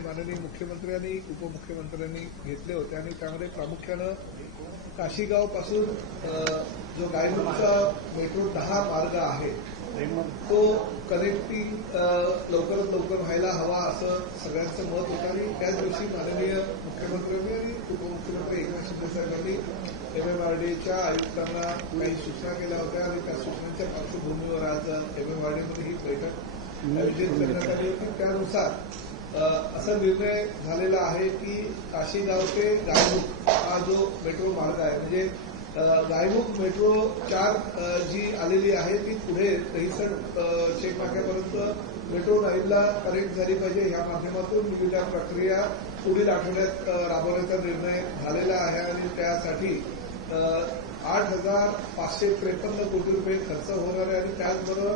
माननीय मुख्यमंत्री आणि उपमुख्यमंत्र्यांनी घेतले होते आणि त्यामध्ये प्रामुख्यानं काशीगाव पासून जो गायमुखचा मेट्रो 10 मार्ग आहे तो कनेक्टिंग लवकरात लवकर व्हायला हवा असं सगळ्यांचं मत होतं आणि त्याच दिवशी माननीय मुख्यमंत्र्यांनी आणि उपमुख्यमंत्री एकनाथ शिंदे साहेबांनी एमएमआरडीच्या आयुक्तांना काही सूचना केल्या होत्या आणि त्या सूचनांच्या पार्श्वभूमीवर आज एमएमआरडीमध्ये ही बैठक आयोजित करण्यात आली होती। त्यानुसार असा निर्णय झालेला आहे की काशीगाव ते गायमुख हा जो मेट्रो मार्ग आहे म्हणजे गायमुख मेट्रो 4 जी आलेली आहे ती पुढे दहिसर चेक नाक्यापर्यंत मेट्रो 9ला कनेक्ट झाली पाहिजे या माध्यमातून विविध प्रक्रिया पुढील आठवड्यात राबवण्याचा निर्णय झालेला आहे आणि त्यासाठी 8,553 कोटी रुपये खर्च होणार आहे आणि त्याचबरोबर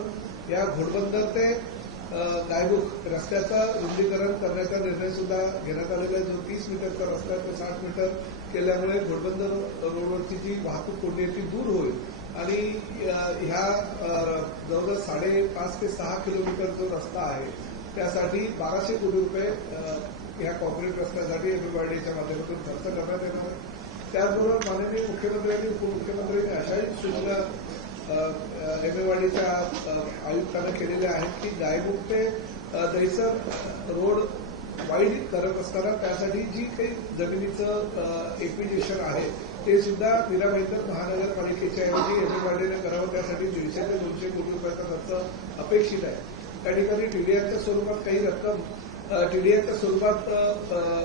या घोडबंदर ते गायमुख रस्त्याचं रुंदीकरण करण्याचा निर्णय सुद्धा घेण्यात आलेला आहे। जो 30 मीटरचा रस्ता आहे तो 60 मीटर केल्यामुळे घोडबंदर रोडवरची जी वाहतूक कोंडी आहे ती दूर होईल आणि ह्या जवळजवळ 5.5 ते 6 किलोमीटर जो रस्ता आहे त्यासाठी 1200 कोटी रुपये ह्या कॉन्क्रीट रस्त्यासाठी एमएमआरडीच्या माध्यमातून खर्च करण्यात येणार आहे। त्याचबरोबर माननीय मुख्यमंत्री आणि उपमुख्यमंत्र्यांनी अशाही सूचना एमएमआरडीच्या आयुक्तांना केलेल्या आहेत की गायमुख ते दहिसर रोड वाईड करत असताना त्यासाठी जी काही जमिनीचं एक्विजिशन आहे ते सुद्धा मीरा भाईंदर महानगरपालिकेच्या ऐवजी एमएमआरडीने करावं। त्यासाठी 150 ते 200 कोटी रुपयाचा खर्च अपेक्षित आहे। त्या ठिकाणी टीडीआरच्या स्वरूपात काही रक्कम टीडीआरच्या स्वरूपात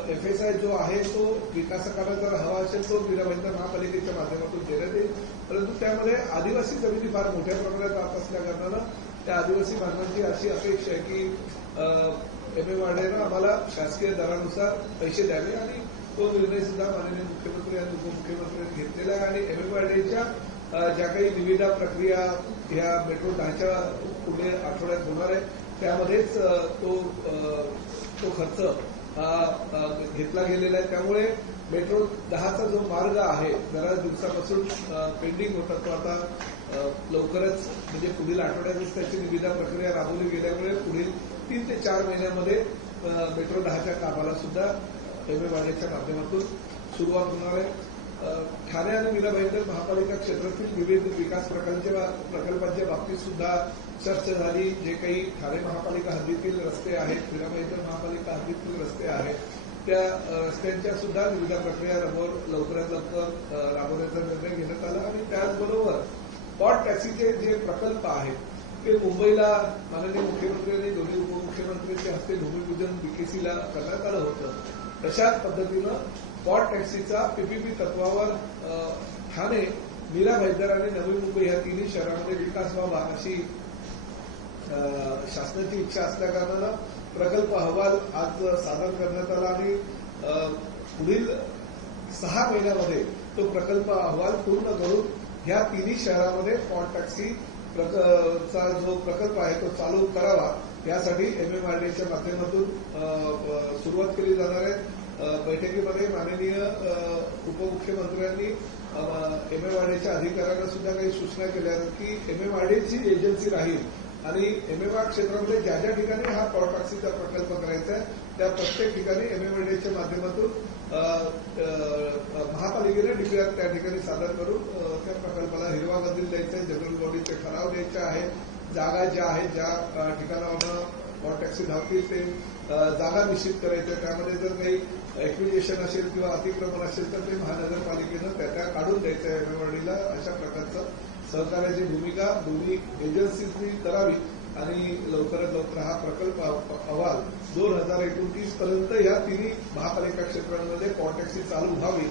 एफएसआय जो आहे तो विकासकांना जर हवा असेल तो मीरा भाईंदर महापालिकेच्या माध्यमातून देण्यात येईल, परंतु त्यामध्ये आदिवासी जमिनी फार मोठ्या प्रमाणात जात असल्या कारणानं त्या आदिवासी बांधवांची अशी अपेक्षा आहे की एमएमआरडीनं आम्हाला शासकीय दरानुसार पैसे द्यावे आणि तो निर्णय सुद्धा माननीय मुख्यमंत्री आणि उपमुख्यमंत्र्यांनी घेतलेला आहे आणि एमएमआरडीच्या ज्या काही निविदा प्रक्रिया ह्या मेट्रो 10च्या पुढे आठवड्यात होणार आहे त्यामध्येच तो खर्च घेतला गेलेला आहे। त्यामुळे मेट्रो 10चा जो मार्ग आहे बऱ्याच दिवसापासून पेंडिंग होता तो आता लवकरच म्हणजे पुढील आठवड्यातच त्याची निविदा प्रक्रिया राबवली गेल्यामुळे पुढील 3 ते 4 महिन्यामध्ये मेट्रो 10च्या कामाला सुद्धा एमएमआरडीच्या माध्यमातून सुरुवात होणार आहे। ठाणे आणि मीरा भाईंदर महापालिका क्षेत्रातील विविध विकास प्रकल्पांच्या बाबतीत सुद्धा चर्चा झाली। जे काही ठाणे महापालिका हद्दीतील रस्ते आहेत मीरा भाईंदर महापालिका हद्दीतील रस्ते आहेत त्या रस्त्यांच्या सुद्धा निविदा प्रक्रिया लवकरात लवकर राबवण्याचा निर्णय घेण्यात आला आणि त्याचबरोबर पॉट टॅक्सीचे जे प्रकल्प आहेत ते मुंबईला माननीय मुख्यमंत्री आणि दोन्ही उपमुख्यमंत्र्यांच्या हस्ते भूमिपूजन बीकेसीला करण्यात आलं होतं। तशाच पद्धतीनं पॉट टॅक्सीचा पीपीपी तत्वावर ठाणे मीरा भाईंदर आणि नवी मुंबई या तिन्ही शहरांमध्ये विकास व्हावा अशी शासनाची इच्छा असल्याकारणानं प्रकल्प अहवाल आज सादर करण्यात आला आणि पुढील 6 महिन्यामध्ये तो प्रकल्प अहवाल पूर्ण करून ह्या तिन्ही शहरामध्ये पॉट टॅक्सी चा जो प्रकल्प आहे तो चालू करावा यासाठी एमएमआरडीच्या माध्यमातून सुरुवात केली जाणार आहे। बैठकीमध्ये माननीय उपमुख्यमंत्र्यांनी एमएमआरडीच्या अधिकाऱ्यांना सुद्धा काही सूचना केल्या की एमएमआरडीची एजन्सी राहील आणि एमएमआर क्षेत्रामध्ये ज्या ज्या ठिकाणी हा पॉट टॅक्सीचा प्रकल्प करायचा आहे त्या प्रत्येक ठिकाणी एमएमआरडीच्या माध्यमातून महापालिकेने डीपीआर त्या ठिकाणी सादर करून त्या प्रकल्पाला हिरवा कंदील द्यायचा आहे, जनरल बॉडीचे ठराव द्यायचे आहेत, जागा ज्या आहेत ज्या ठिकाणावर पॉट टॅक्सी धावतील ते जागा निश्चित करायच्या, त्यामध्ये जर काही एक्विजिशन असेल किंवा अतिक्रमण असेल तर ते महानगरपालिकेनं त्या काढून द्यायचं आहे एमएमआरडीला। अशा प्रकारचं सहकार्याची भूमिका दोन्ही एजन्सीजनी करावी आणि लवकरात लवकर हा प्रकल्प अहवाल 2029 पर्यंत या तिन्ही महापालिका क्षेत्रांमध्ये पॉट टॅक्सी चालू व्हावी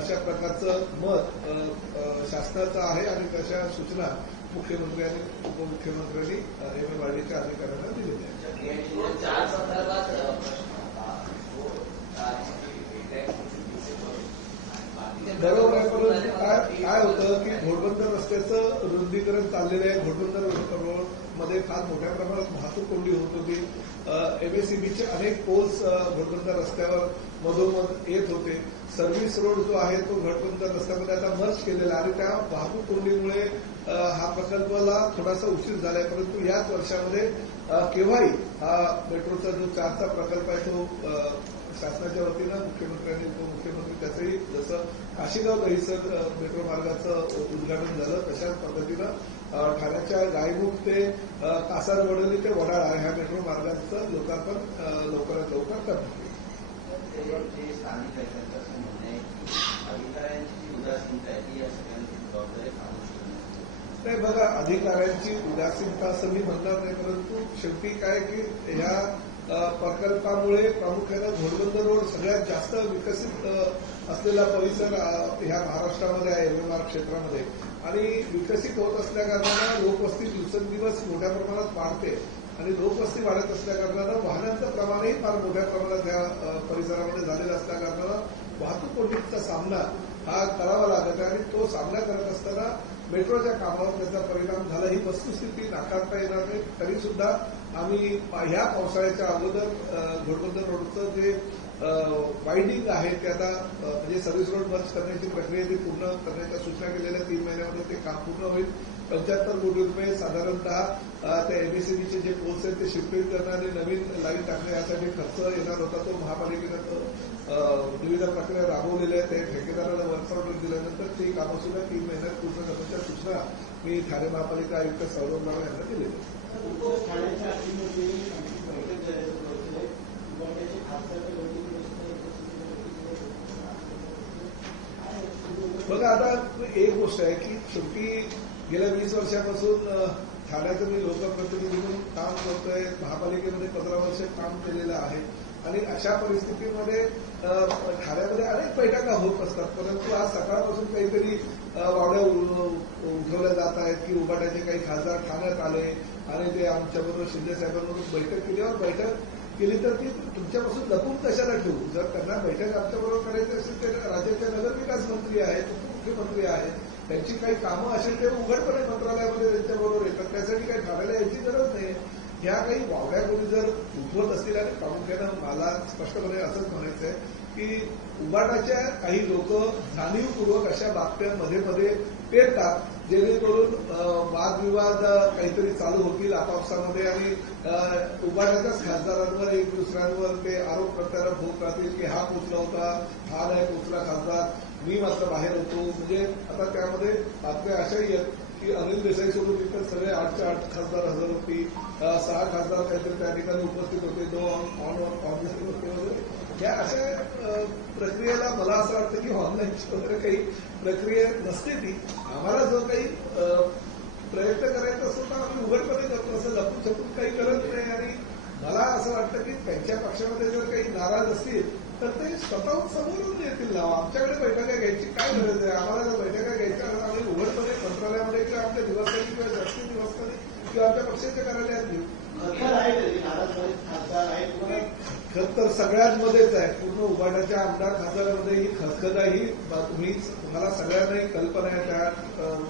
अशा प्रकारचं मत शासनाचं आहे आणि तशा सूचना मुख्यमंत्री आणि उपमुख्यमंत्र्यांनी एमएमआरडीच्या अधिकाऱ्यांना दिलेल्या आहेत। बरोबर आहे, परंतु काय होतं की घोडबंदर रस्त्याचं रुंदीकरण चाललेलं आहे। घोडबंदर रोडमध्ये फार मोठ्या प्रमाणात वाहतूक कोंडी होत होती। एमएसईबीचे अनेक पोल्स घोडबंदर रस्त्यावर मधोमध येत होते। सर्व्हिस रोड जो आहे तो घोडबंदर रस्त्यामध्ये आता मर्ज केलेला आणि त्या वाहतूक कोंडीमुळे हा प्रकल्पाला थोडासा उशीर झालाय, परंतु याच वर्षामध्ये केव्हाही हा मेट्रोचा जो 4चा प्रकल्प आहे तो मुख्यमंत्री आणि उपमुख्यमंत्री त्याचंही जसं काशीगाव दहिसर मेट्रो मार्गाचं उद्घाटन झालं तशाच पद्धतीनं ठाण्याच्या गायमुख ते कासारवडोली ते वडाळा ह्या मेट्रो मार्गाचं लोकार्पण लवकरात लवकर करण्यात येईल. जे स्थानिक आहेत त्यांचं म्हणणं आहे की अधिकाऱ्यांची उदासीनता आहे ती या सगळ्यांची जबाबदारी काढू शकते. नाही बघा, अधिकाऱ्यांची उदासीनता असं मी म्हणणार नाही, परंतु शेवटी काय की ह्या प्रकल्पामुळे प्रामुख्यानं घोडबंदर रोड सगळ्यात जास्त विकसित असलेला परिसर ह्या महाराष्ट्रामध्ये आहे एमएमआर क्षेत्रामध्ये आणि विकसित होत असल्या कारणानं लोकवस्ती दिवसेंदिवस मोठ्या प्रमाणात वाढते आणि लोकवस्ती वाढत असल्या कारणानं वाहनांचं प्रमाणही फार मोठ्या प्रमाणात या परिसरामध्ये झालेलं असल्या कारणानं वाहतूक कोंडीचा सामना हा करावा लागत आहे आणि तो सामना करत असताना मेट्रोच्या कामावर त्याचा परिणाम झाला ही वस्तुस्थिती नाकारता येणार नाही. तरी सुद्धा आम्ही ह्या पावसाळ्याच्या अगोदर घोडबंदर रोडचं जे वाइंडिंग आहे ते आता म्हणजे सर्व्हिस रोड बंद करण्याची प्रक्रिया ती पूर्ण करण्याच्या सूचना केलेल्या 3 महिन्यामध्ये ते काम पूर्ण होईल. 75 कोटी रुपये साधारणतः त्या एमएसएमईचे जे पोल्स आहेत ते शिफ्टिंग करणं आणि नवीन लाईन टाकणं यासाठी खर्च येणार होता. तो महापालिकेनं विविध प्रक्रिया राबवलेल्या आहेत. ते ठेकेदाराला वर्क ऑर्डर दिल्यानंतर ती कामं सुद्धा 3 महिन्यात पूर्ण करण्याच्या सूचना मी ठाणे महापालिका आयुक्त सौरभ राव यांना दिलेल्या. बघा, आता एक गोष्ट आहे की शेवटी गेल्या 20 वर्षापासून ठाण्याचं मी लोकप्रतिनिधी म्हणून काम करतोय. महापालिकेमध्ये 15 वर्ष काम केलेलं आहे आणि अशा परिस्थितीमध्ये ठाण्यामध्ये अनेक बैठका होत असतात. परंतु आज सकाळपासून काहीतरी वावड्या उठवल्या जात आहेत की उभाटाचे काही खासदार ठाण्यात आले आणि ते आमच्याबरोबर शिंदे साहेबांबरोबर बैठक केल्यावर बैठक केली तर ती तुमच्यापासून लपून कशाला ठेवू. जर त्यांना बैठक आमच्याबरोबर करायची असेल तर राज्याचे नगरविकास मंत्री आहेत, उपमुख्यमंत्री आहेत, त्यांची काही कामं असेल ते उघडपणे मंत्रालयामध्ये त्यांच्याबरोबर येतात. त्यासाठी काही ठाण्याला यायची गरज नाही. ह्या काही वावड्या कोणी जर उठवत असतील आणि प्रामुख्यानं मला स्पष्टपणे असंच म्हणायचं आहे की उबाटाच्या काही लोक जाणीवपूर्वक अशा बातम्या मध्ये मध्ये पेरतात जेणेकरून वादविवाद काहीतरी चालू होतील आपापसामध्ये आणि उबाटाच्याच खासदारांवर एक दुसऱ्यांवर ते आरोप करताना होत राहतील की हा पोचला होता, हा नाही पोचला खासदार, मी मात्र बाहेर होतो. म्हणजे आता त्यामध्ये बातम्या अशाही आहेत की अनिल देसाई सोडून इतर सगळे 8च्या 8 खासदार हजर होती, 6 खासदार काहीतरी त्या ठिकाणी उपस्थित होते, 2 ऑनलाईन होते वगैरे. या अशा प्रक्रियेला मला असं वाटतं की ऑनलाईनची वगैरे काही प्रक्रिया नसते. ती आम्हाला जो काही प्रयत्न करायचा असतो तर आम्ही उघडपणे करतो, असं लपून छपून काही करत नाही. आणि मला असं वाटतं की त्यांच्या पक्षामध्ये जर काही नाराज असतील तर ते स्वतःहून समोरून येतील ना. आमच्याकडे बैठका घ्यायची काय गरज आहे. आम्हाला जर बैठका घ्यायच्या आम्ही उघडपणे मंत्रालयामध्ये किंवा आमच्या निवासस्थानी किंवा जास्ती निवासस्थानी किंवा आमच्या पक्षाच्या कार्यालयात घेऊ. खत तर सगळ्यांमध्येच आहे. पूर्ण उभाटाच्या आमदार खासदारांमध्ये ही खतखत आहे. ही तुम्हाला सगळ्यांनाही कल्पना आहे त्या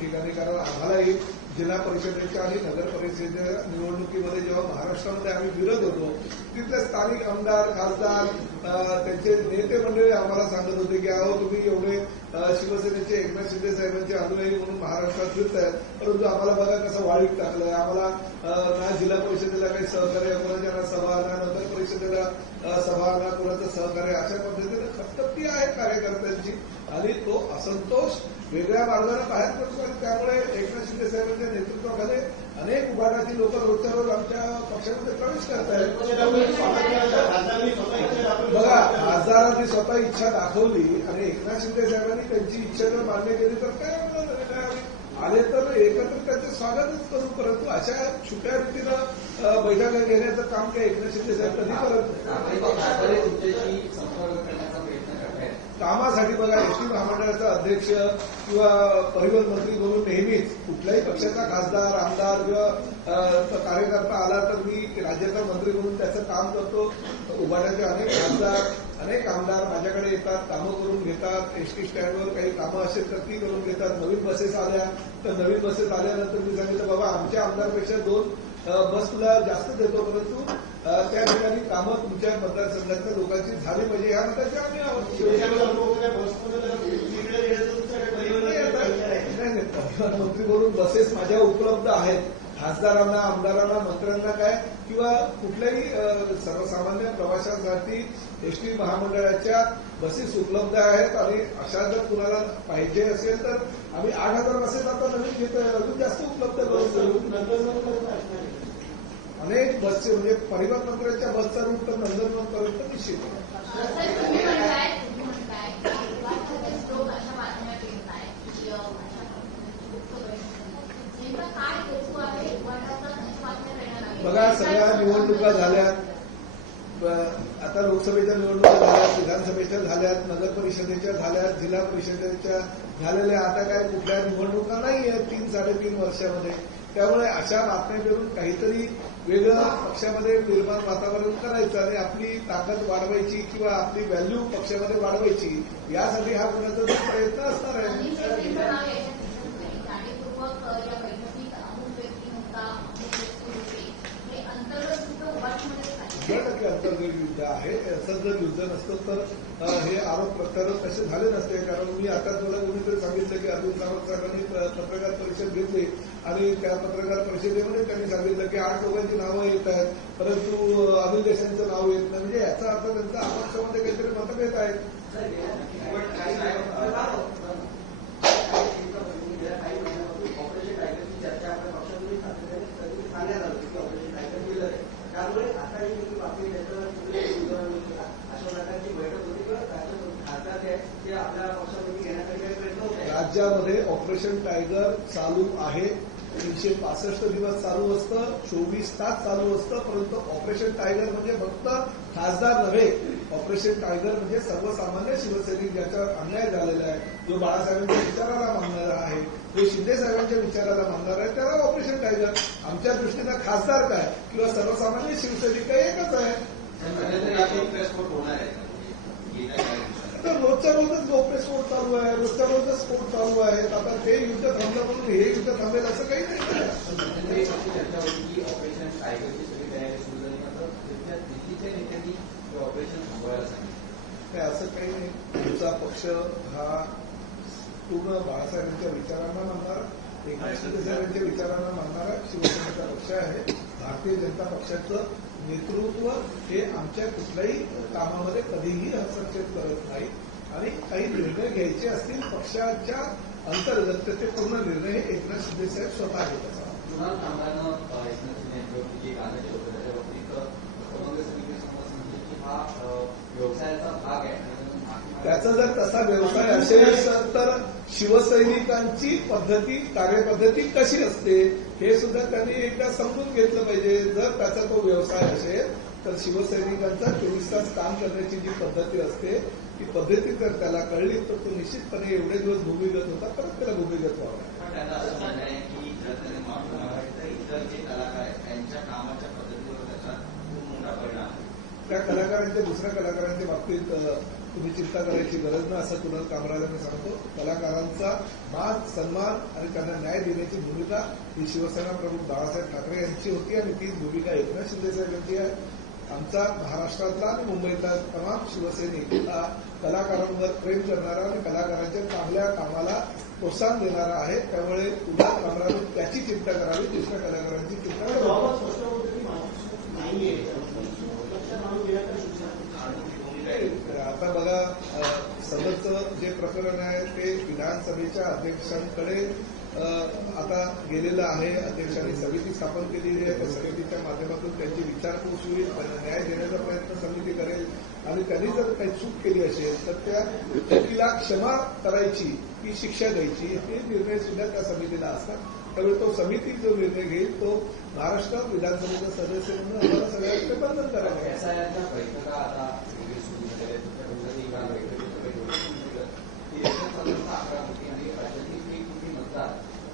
ठिकाणी. कारण आम्हालाही जिल्हा परिषदेच्या आणि नगर परिषदेच्या निवडणुकीमध्ये जेव्हा महाराष्ट्रामध्ये आम्ही फिरत होतो तिथले स्थानिक आमदार खासदार त्यांचे नेते मंडळी आम्हाला सांगत होते की अहो तुम्ही एवढे शिवसेनेचे एकनाथ शिंदे साहेबांचे अनुयायी म्हणून महाराष्ट्रात फिरतायत, परंतु आम्हाला बघा कसं वाळीत टाकलंय. आम्हाला ना जिल्हा परिषदेला काही सहकार्य, कोणाच्या ना सभा, ना नगर परिषदेला सभा, ना कोणाचं सहकार्य, अशा पद्धतीनं खतखती आहे कार्यकर्त्यांची आणि तो असंतोष वेगळ्या मार्गाने बाहेर पडतो. आणि त्यामुळे एकनाथ शिंदे साहेबांच्या नेतृत्वाखाली अनेक उभाटाची लोक रोजच्या रोज आमच्या पक्षामध्ये प्रवेश करत आहेत. बघा, खासदारांनी स्वतः इच्छा दाखवली आणि एकनाथ शिंदे साहेबांनी त्यांची इच्छा जर मान्य केली तर काय आले तर एकत्र त्याचे स्वागतच करू. परंतु अशा छुप्या रीतीनं बैठका घेण्याचं काम काय एकनाथ शिंदे साहेब कधी करत नाही. कामासाठी बघा, एसटी महामंडळाचा अध्यक्ष किंवा परिवहन मंत्री म्हणून नेहमीच कुठल्याही पक्षाचा खासदार, आमदार किंवा कार्यकर्ता आला तर मी राज्याचा मंत्री म्हणून त्याचं काम करतो. उभाट्याचे अनेक खासदार, अनेक आमदार माझ्याकडे येतात, कामं करून घेतात. एसटी स्टँडवर काही कामं असेल तर ती करून घेतात. नवीन बसेस आल्या तर नवीन बसेस आल्यानंतर मी सांगितलं बाबा आमच्या आमदारपेक्षा 2 बस तुला जास्त देतो, परंतु त्या ठिकाणी कामं तुमच्या मतदारसंघातल्या लोकांची झाली पाहिजे या मताचे आम्ही मंत्री म्हणून बसेस माझ्या उपलब्ध आहेत खासदारांना, आमदारांना, मंत्र्यांना काय किंवा कुठल्याही सर्वसामान्य प्रवाशांसाठी एसटी महामंडळाच्या बसेस उपलब्ध आहेत आणि अशा जर कुणाला पाहिजे असेल तर आम्ही 8,000 बसेस आता नवीन घेतोय, अजून जास्त उपलब्ध करून देऊ. अनेक बसचे म्हणजे परिवहन मंत्र्यांच्या बसचा रूट तर नंदनवनपर्यंत निश्चित आहे. बघा सगळ्या निवडणुका झाल्यात, आता लोकसभेच्या निवडणुका झाल्यात, विधानसभेच्या झाल्यात, नगर परिषदेच्या झाल्यात, जिल्हा परिषदेच्या झालेल्या, आता काय कुठल्या निवडणुका नाही आहेत 3-3.5 वर्षामध्ये. त्यामुळे अशा बातम्या देऊन काहीतरी वेगळं पक्षामध्ये निर्माण वातावरण करायचं आणि आपली ताकद वाढवायची किंवा आपली व्हॅल्यू पक्षामध्ये वाढवायची, यासाठी हा कुणाचा प्रयत्न असणार आहे. अंतर्गत युद्ध आहे. असं जर युद्ध नसतं तर हे आरोप प्रत्यारोप कसे झाले नसते. कारण मी आता तुला कोणीतरी सांगितलं की अर्जुन सावंत साहेबांनी पत्रकार परिषद घेतली आणि त्या पत्रकार परिषदेमध्ये त्यांनी सांगितलं की 8 लोकांची नावं येत आहेत, परंतु अनिल देसाईंचं नाव येत नाही. म्हणजे याचा अर्थ त्यांचा अपक्षामध्ये काहीतरी मतभेद आहेत. चर्चा आपल्या पक्षातून सांगण्यात आलं की ऑपरेशन टायगर केलं आहे. त्यामुळे आता ही बातमी अशा प्रकारची बैठक होती किंवा खासदार ते आपल्या पक्षामध्ये घेण्यासाठी काही प्रयत्न होते. राज्यामध्ये ऑपरेशन टायगर चालू आहे. 365 दिवस चालू असतं, 24 तास चालू असतं. परंतु ऑपरेशन टायगर म्हणजे फक्त खासदार नव्हे, ऑपरेशन टायगर म्हणजे सर्वसामान्य शिवसैनिक ज्याच्यावर अन्याय झालेला आहे, जो बाळासाहेबांच्या विचाराला मानणारा आहे, जो शिंदे साहेबांच्या विचाराला मानणारा आहे, त्याला ऑपरेशन टायगर. आमच्या दृष्टीनं खासदार काय किंवा सर्वसामान्य शिवसैनिक काय एकच आहे. तर रोजच्या रोजच लोकप्रेस स्फोट चालू आहे, रोजच्या रोजच स्फोट चालू आहेत. आता ते युद्ध थांबलं म्हणून हे युद्ध थांबेल असं काही नाही. चर्चा होती की ऑपरेशन टायगरची सगळी तयारी सुरू झाली, मात्र दिल्लीच्या नेत्यांनी ऑपरेशन थांबवायला सांगितलं. असं काही नाही. तुमचा पक्ष हा पूर्ण बाळासाहेबांच्या विचारांना मानणारा, एकनाथ शिंदे साहेबांच्या विचारांना मानणारा शिवसेनेचा पक्ष आहे. भारतीय जनता पक्षाचं नेतृत्व हे आमच्या कुठल्याही कामामध्ये कधीही हस्तक्षेप करत नाही आणि काही निर्णय घ्यायचे असतील पक्षाच्या अंतर्गत तर ते पूर्ण निर्णय एकनाथ शिंदे साहेब स्वतः घेत असतात. कुणाल कामरानं एकनाथ शिंदे यांच्यावरती जे गाणं केलं होतं त्याच्या बाबतीत समन्वय समितीने सांगितलं की हा व्यवसायाचा भाग आहे. त्याचा जर तसा व्यवसाय असेल तर शिवसैनिकांची पद्धती, कार्यपद्धती कशी असते हे सुद्धा त्यांनी एकदा समजून घेतलं पाहिजे. जर त्याचा तो व्यवसाय असेल तर शिवसैनिकांचा 24 तास काम करण्याची जी पद्धती असते ती पद्धती जर त्याला कळली तर तो निश्चितपणे एवढे दिवस भूमिगत होता, परत त्याला भूमिगत व्हावा. पण त्यांना असं म्हणणं आहे की जर त्याने माफ तर इतर जे कलाकार आहेत त्यांच्या कामाच्या पद्धतीवर त्याचा खूप मोठा परिणाम आहे. त्या कलाकारांच्या दुसऱ्या कलाकारांच्या बाबतीत तुम्ही चिंता करायची गरज नाही असं कुणाल कामराला मी सांगतो. कलाकारांचा मान, सन्मान आणि त्यांना न्याय देण्याची भूमिका ही शिवसेना प्रमुख बाळासाहेब ठाकरे यांची होती आणि तीच भूमिका एकनाथ शिंदे साहेब यांची आहे. आमचा महाराष्ट्रातला आणि मुंबईतला तमाम शिवसैनिक हा कलाकारांवर प्रेम करणारा आणि कलाकारांच्या चांगल्या कामाला प्रोत्साहन देणारा आहे. त्यामुळे कुणाल कामराने त्याची चिंता करावी, दुसऱ्या कलाकारांची चिंता करावी. आता बघा, सदरचं जे प्रकरण आहे ते विधानसभेच्या अध्यक्षांकडे आता गेलेलं आहे. अध्यक्षांनी समिती स्थापन केलेली आहे. त्या समितीच्या माध्यमातून त्यांची विचारपूस होईल, त्यांना न्याय देण्याचा प्रयत्न समिती करेल आणि त्यांनी जर काही चूक केली असेल तर त्या चुकीला क्षमा करायची की शिक्षा द्यायची हे निर्णय सुद्धा त्या समितीला असतात. त्यामुळे तो समिती जो निर्णय घेईल तो महाराष्ट्र विधानसभेचा सदस्य म्हणून आम्हाला सगळ्यांचे बंधन करायचं आहे.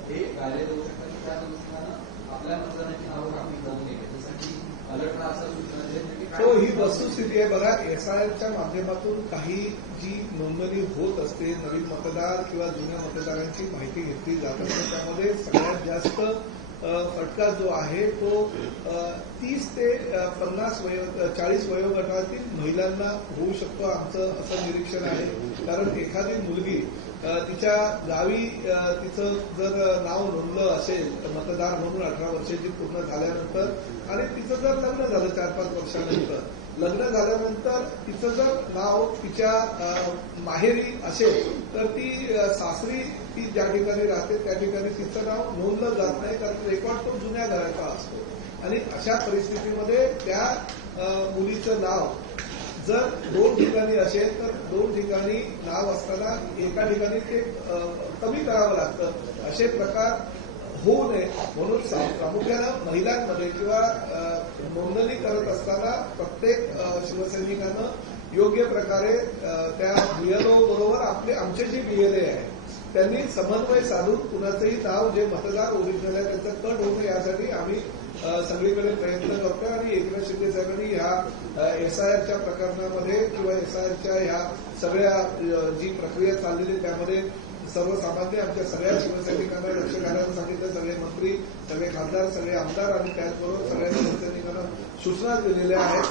हे गायले जाऊ शकतात की त्या अनुषंगानं आपल्या मतदानाची नावं राखली जाऊ नये त्यासाठी अलर्टला असा सूचना दिली. हो, ही वस्तुस्थिती आहे. बघा, एसआयआरच्या माध्यमातून काही जी नोंदणी होत असते, नवीन मतदार किंवा जुन्या मतदारांची माहिती घेतली जात असते, त्यामध्ये सगळ्यात जास्त फटका जो आहे तो 30 ते 40 वयोगटातील महिलांना होऊ शकतो, आमचं असं निरीक्षण आहे. कारण एखादी मुलगी तिच्या गावी तिचं जर नाव नोंदलं असेल मतदार म्हणून 18 वर्षाची पूर्ण झाल्यानंतर आणि तिचं जर लग्न झालं 4-5 वर्षानंतर, लग्न झाल्यानंतर तिचं जर नाव तिच्या माहेरी असेल तर ती सासरी ती ज्या ठिकाणी राहते त्या ठिकाणी तिचं नाव नोंदलं जात नाही, कारण रेकॉर्ड तो जुन्या घराचा असतो. आणि अशा परिस्थितीमध्ये त्या मुलीचं नाव जर 2 ठिकाणी असेल तर 2 ठिकाणी नाव असताना एका ठिकाणी ते कमी करावं लागतं. असे प्रकार होऊ नये म्हणून प्रामुख्यानं महिलांमध्ये किंवा नोंदणी करत असताना प्रत्येक शिवसैनिकानं योग्य प्रकारे त्या बीएलओ बरोबर आमचे जे बीएलए आहे त्यांनी समन्वय साधून कुणाचंही नाव जे मतदार ओरिजिनल आहे त्याचं कट होऊ नये यासाठी आम्ही सगळीकडे प्रयत्न करतोय. आणि एकनाथ शिंदे साहेबांनी ह्या एसआयआरच्या प्रकरणामध्ये किंवा एसआयआरच्या ह्या सगळ्या जी प्रक्रिया चाललेली त्यामध्ये सर्वसामान्य आमच्या सगळ्या शिवसैनिकांना लक्ष घालायला सांगितलं. सगळे मंत्री, सगळे खासदार, सगळे आमदार आणि त्याचबरोबर सगळ्या शिवसैनिकांना सूचना दिलेल्या आहेत.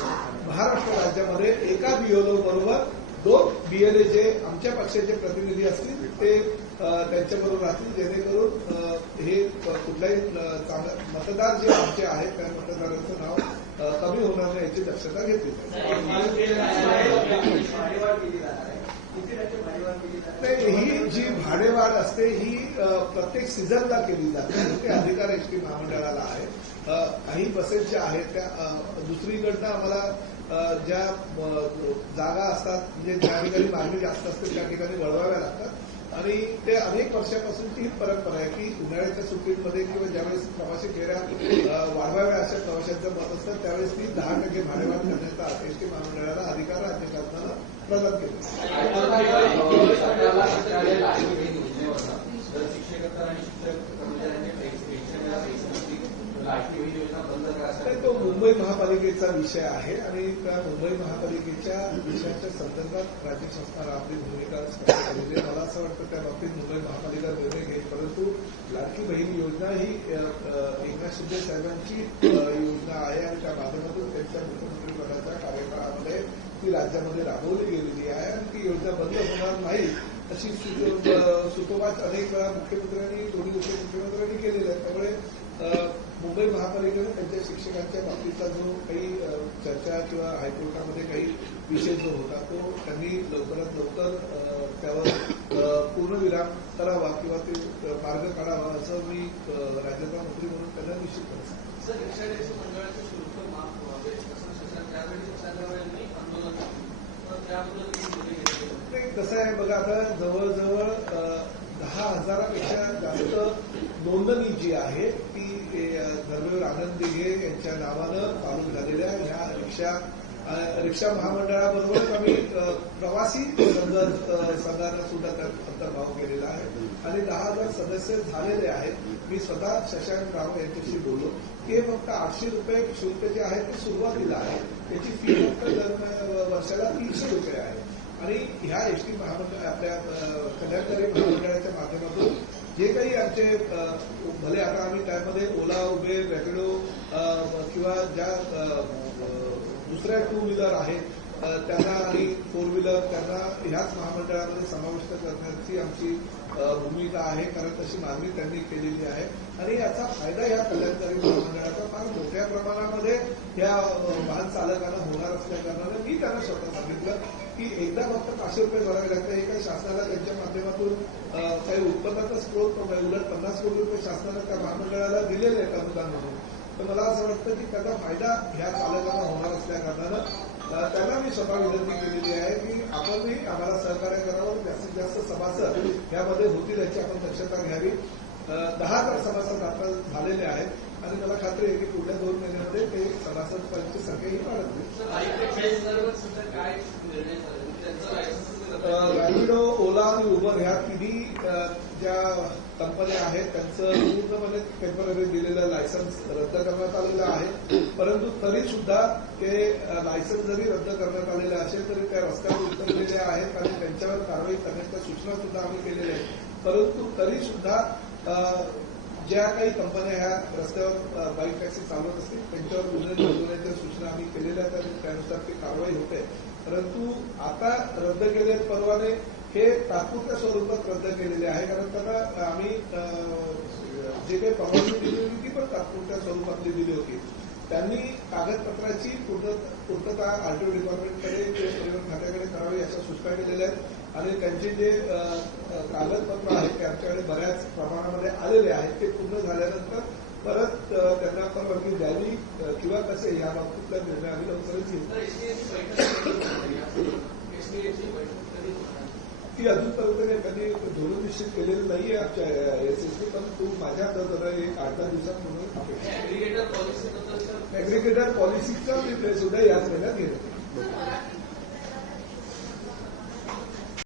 महाराष्ट्र राज्यामध्ये एका बीएलओ बरोबर 2 बीएलए जे आमच्या पक्षाचे प्रतिनिधी असतील ते त्यांच्याबरोबर राहतील, जेणेकरून हे कुठल्याही मतदार जे आमचे आहेत त्या मतदारांचं नाव कमी होणार नाही याची दक्षता घेतली नाही. ही जी भाडेवाढ असते ही प्रत्येक सीझनला केली जाते. ते अधिकार एसटी महामंडळाला आहे. काही बसेस ज्या आहेत त्या दुसरीकडनं आम्हाला ज्या जागा असतात म्हणजे ज्या ठिकाणी मागणी जास्त असते त्या ठिकाणी वळवाव्या लागतात. आणि ते अनेक वर्षापासूनची ही परंपरा आहे की उन्हाळ्याच्या सुट्टीमध्ये किंवा ज्यावेळेस प्रवासी फेऱ्या वाढवाव्या अशा प्रवाशांचं मत असतं त्यावेळेस ती 10% भाडेवाढ करण्याचा एसटी महामंडळाला अधिकार राज्य शासनानं प्रदान केला. तो मुंबई महापालिकेचा विषय आहे आणि त्या मुंबई महापालिकेच्या विषयाच्या संदर्भात राज्य शासनानं आपली भूमिका स्पष्ट केलेली आहे. मला असं वाटतं त्या बाबतीत मुंबई महापालिका निर्णय घेईल. परंतु लाडकी बहीण योजना ही एकनाथ शिंदे साहेबांची योजना आहे आणि त्या माध्यमातून त्यांच्या मुख्यमंत्रीपदाच्या कार्यकाळामध्ये ती राज्यामध्ये राबवली गेलेली आहे आणि ती योजना बंद होणार नाही अशी सुतोवाच अनेक वेळा मुख्यमंत्र्यांनी, दोन्ही उपमुख्यमंत्र्यांनी केलेलं आहे. त्यामुळे मुंबई महापालिकेने त्यांच्या शिक्षकांच्या बाबतीचा जो काही चर्चा किंवा हायकोर्टामध्ये काही विषय जो होता तो त्यांनी लवकरात लवकर त्यावर पूर्णविराम करावा किंवा ते मार्ग काढावा असं मी राज्याचा मंत्री म्हणून त्यांना निश्चित करतो. मंडळाचे शुल्क माफ व्हावे असं शासन त्यावेळी आंदोलन नाही. कसं आहे बघा, आता जवळजवळ 10,000पेक्षा जास्त नोंदणी जी आहे ती धर्मवीर आनंद दिघे यांच्या नावानं चालू झालेल्या ह्या रिक्षा महामंडळाबरोबरच आम्ही प्रवासी संघानं सुद्धा त्यात अंतर्भाव केलेला आहे आणि 10,000 सदस्य झालेले आहेत. मी स्वतः शशांक राव यांच्याशी बोललो. ते फक्त 800 रुपये शुल्क जे आहे ते सुरुवातीला आहे. त्याची फी फक्त वर्षाला 300 रुपये आहे. आणि ह्या एसटी महामंडळ आपल्या कल्याणकारी महामंडळाच्या माध्यमातून जे काही आमचे भले आता आम्ही त्यामध्ये ओला, उबेर, रॅपिडो किंवा ज्या दुसऱ्या 2 व्हीलर आहेत त्यांना आणि 4 व्हीलर त्यांना ह्याच महामंडळामध्ये समाविष्ट करण्याची आमची भूमिका आहे. कारण तशी मागणी त्यांनी केलेली आहे आणि याचा फायदा या कल्याणकारी महामंडळाचा फार मोठ्या प्रमाणामध्ये या वाहन चालकांना होणार असल्याकारणाने मी त्यांना स्वतः सांगितलं की एकदा फक्त 500 रुपये भरावे लागतात. हे काही शासनाला त्यांच्या माध्यमातून काही उत्पन्नाचा स्रोत नाही. उलट 50 कोटी रुपये शासनानं त्या महामंडळाला दिलेले आहेत अनुदान म्हणून. तर मला असं वाटतं की त्याचा फायदा ह्या चालकांना होणार असल्याकारणानं त्यांना मी स्वतः विनंती केलेली आहे की आपणही आम्हाला सहकार्य करावं. जास्तीत जास्त सभासद यामध्ये होतील याची आपण दक्षता घ्यावी. 10,000 सभासद आता झालेले आहेत आणि मला खात्री आहे की पुढल्या 2 महिन्यामध्ये ते सभासदांची संख्या ही वाढत रॅपिडो, ओला आणि उबर ह्या तिन्ही ज्या कंपन्या आहेत त्यांचं पूर्णपणे टेम्पररी दिलेलं लायसन्स रद्द करण्यात आलेलं आहे. परंतु तरी सुद्धा ते लायसन्स जरी रद्द करण्यात आलेले असेल तरी त्या रस्त्यावर उतरलेले आहेत आणि त्यांच्यावर कारवाई करण्याच्या सूचना सुद्धा आम्ही केलेल्या आहेत. परंतु तरी सुद्धा ज्या काही कंपन्या ह्या रस्त्यावर बाईक टॅक्सी चालवत असतील त्यांच्यावर गुन्हे नोंदवण्याच्या सूचना आम्ही केलेल्या तर त्यानुसार ती कारवाई होते. परंतु आता रद्द केलेले परवाने हे तात्पुरत्या स्वरूपात रद्द केलेले आहे, कारण त्यांना आम्ही जे काही परवानगी दिली होती ती पण तात्पुरत्या स्वरूपातली दिली होती. त्यांनी कागदपत्राची पूर्तता आरटीओ डिपार्टमेंटकडे परिवहन खात्याकडे करावी अशा सूचना केलेल्या आहेत आणि त्यांचे जे कागदपत्र आहेत ते आमच्याकडे बऱ्याच प्रमाणामध्ये आलेले आहेत. ते पूर्ण झाल्यानंतर परत त्यांना परवानगी द्यावी किंवा कसे याबाबतीतला निर्णय आम्ही लवकरच घेऊ. ती अजूनपर्यंत त्यांनी धोरण निश्चित केलेलं नाहीये आमच्या एसएसटी, पण तू माझ्या अंदाजानं एक 8-10 दिवसात म्हणून ऍग्रिगेटर पॉलिसीचा निर्णय सुद्धा याच महिन्यात घेतला.